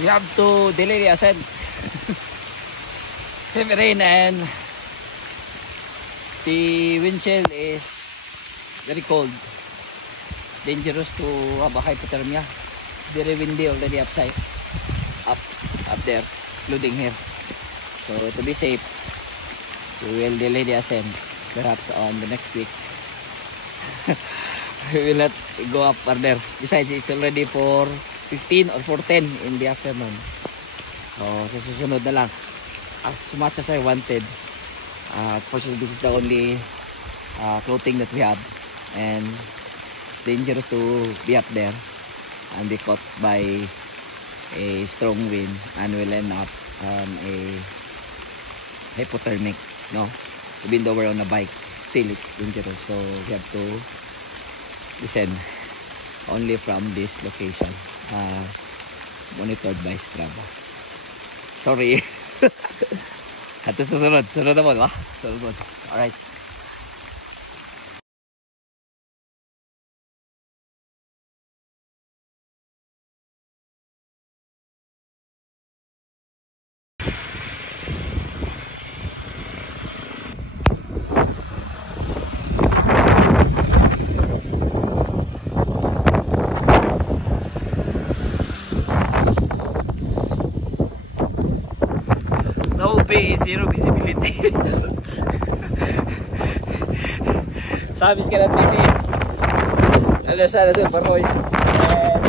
We have to delay the ascent. Heavy rain and the wind chill is very cold. Dangerous to have a hypothermia. Very windy already upside. Up there, including here. So to be safe, we will delay the ascent. Perhaps on the next week. We will not go up further. Besides, it's already 4:15 or 4:10 in the afternoon. So sa susunod na lang. As much as I wanted. Fortunately, this is the only clothing that we have. And it's dangerous to be up there and be caught by a strong wind and will end up on a hypothermic. No? Even though we're on a bike, still it's dangerous. So we have to descend only from this location, monitored by Strava. Sorry. At susunod naman ba? Susunod. Alright. Zero visibility. Sabis ka natin si Alasana doon, Paroy. And